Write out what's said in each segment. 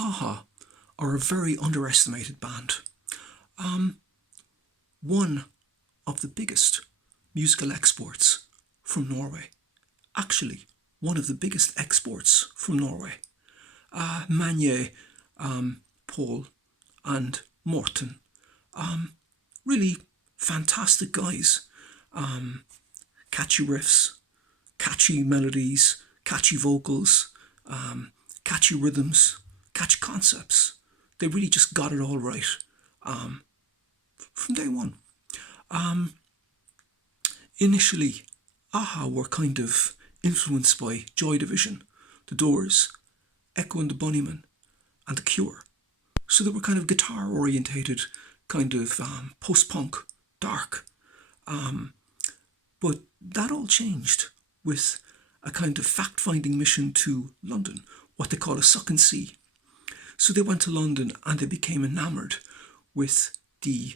a-ha are a very underestimated band. One of the biggest musical exports from Norway. Actually, one of the biggest exports from Norway. Manje, Paul and Morten. Really fantastic guys. Catchy riffs, catchy melodies, catchy vocals, catchy rhythms, catchy concepts. They really just got it all right from day one. Initially, a-ha were kind of influenced by Joy Division, The Doors, Echo and the Bunnymen, and The Cure. So they were kind of guitar orientated, kind of post-punk, dark. But that all changed with a kind of fact-finding mission to London, what they call a suck and see. So they went to London and they became enamoured with the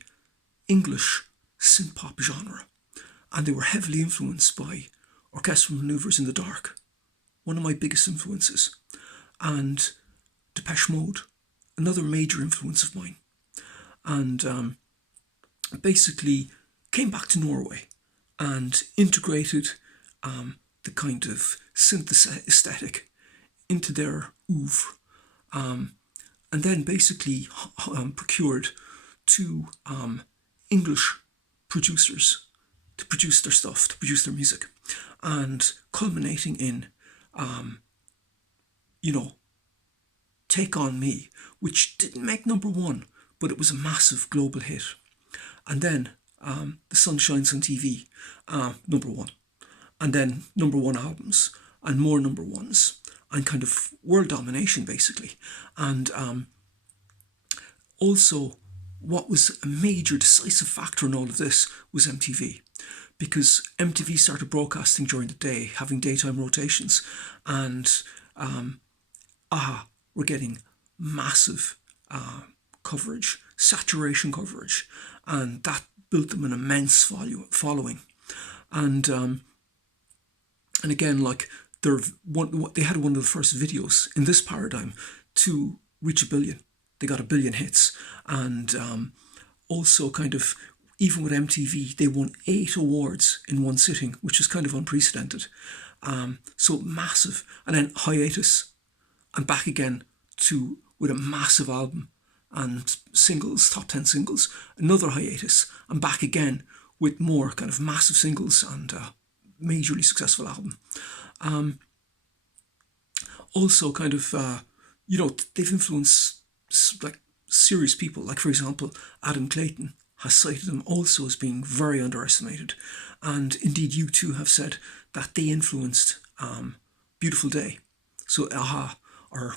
English synth-pop genre. And they were heavily influenced by Orchestral Manoeuvres in the Dark, one of my biggest influences, and Depeche Mode, another major influence of mine. And basically came back to Norway and integrated the kind of synth aesthetic into their oeuvre, and then basically procured two English producers to produce their stuff, to produce their music, and culminating in, Take On Me, which didn't make number one, but it was a massive global hit. And then The Sun Shines on TV, number one. And then number one albums, and more number ones, and kind of world domination, basically. And also, what was a major decisive factor in all of this was MTV. Because MTV started broadcasting during the day, having daytime rotations, and a-ha were getting massive coverage, saturation coverage, and that built them an immense following. And again, like they had one of the first videos in this paradigm to reach 1 billion. They got 1 billion hits, and also kind of, even with MTV, they won 8 awards in one sitting, which is kind of unprecedented. So massive. And then hiatus, and back again with a massive album and singles, top 10 singles. Another hiatus, and back again with more kind of massive singles and a majorly successful album. Also kind of, they've influenced like serious people. Like, for example, Adam Clayton has cited them also as being very underestimated. And indeed, U2 have said that they influenced Beautiful Day. So a-ha are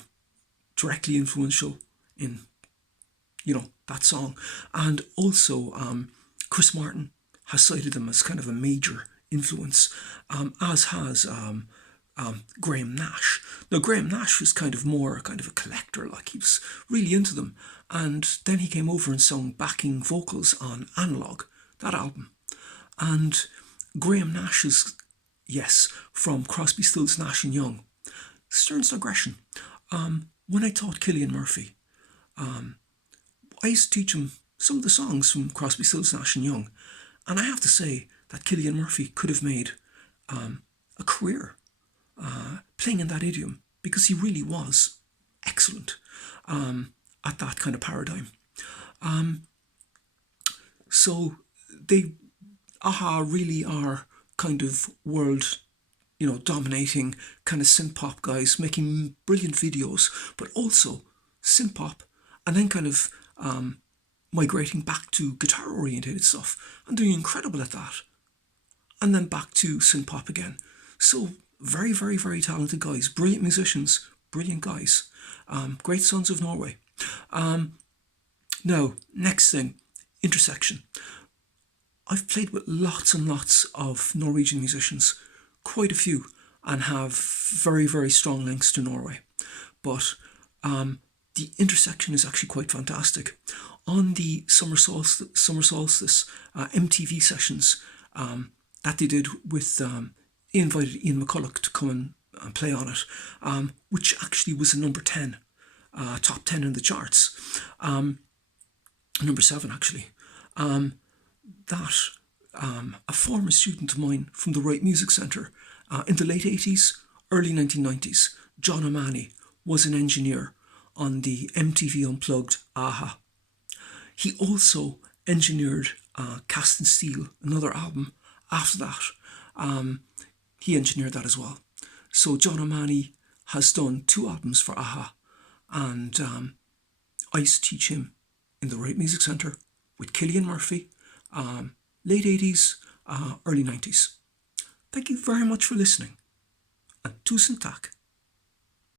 directly influential in, that song. And also, Chris Martin has cited them as kind of a major influence, as has Graham Nash. Now, Graham Nash was kind of more kind of a collector, like he was really into them. And then he came over and sung backing vocals on Analog, that album. And Graham Nash is, yes, from Crosby, Stills, Nash and Young. Stern's digression. When I taught Cillian Murphy, I used to teach him some of the songs from Crosby, Stills, Nash and Young. And I have to say that Cillian Murphy could have made a career playing in that idiom, because he really was excellent at that kind of paradigm. So they, a-ha really are kind of world, dominating kind of synth pop guys, making brilliant videos, but also synth pop, and then kind of migrating back to guitar orientated stuff and doing incredible at that, and then back to synth pop again. So very, very, very talented guys, brilliant musicians, brilliant guys, great sons of Norway. Now, next thing, intersection. I've played with lots and lots of Norwegian musicians, quite a few, and have very, very strong links to Norway. But the intersection is actually quite fantastic. On the summer solstice MTV sessions that they did with, he invited Ian McCulloch to come and play on it, which actually was a number 10 top 10 in the charts. Number 7 actually. That a former student of mine from the Wright Music Centre in the late 80s, early 1990s, John O'Mahony, was an engineer on the MTV Unplugged Aha. He also engineered Cast and Steel, another album after that. He engineered that as well. So John O'Mahony has done 2 albums for Aha, and I used to teach him in the Wright Music Centre with Cillian Murphy, late 80s, early 90s. Thank you very much for listening, and tusen tak.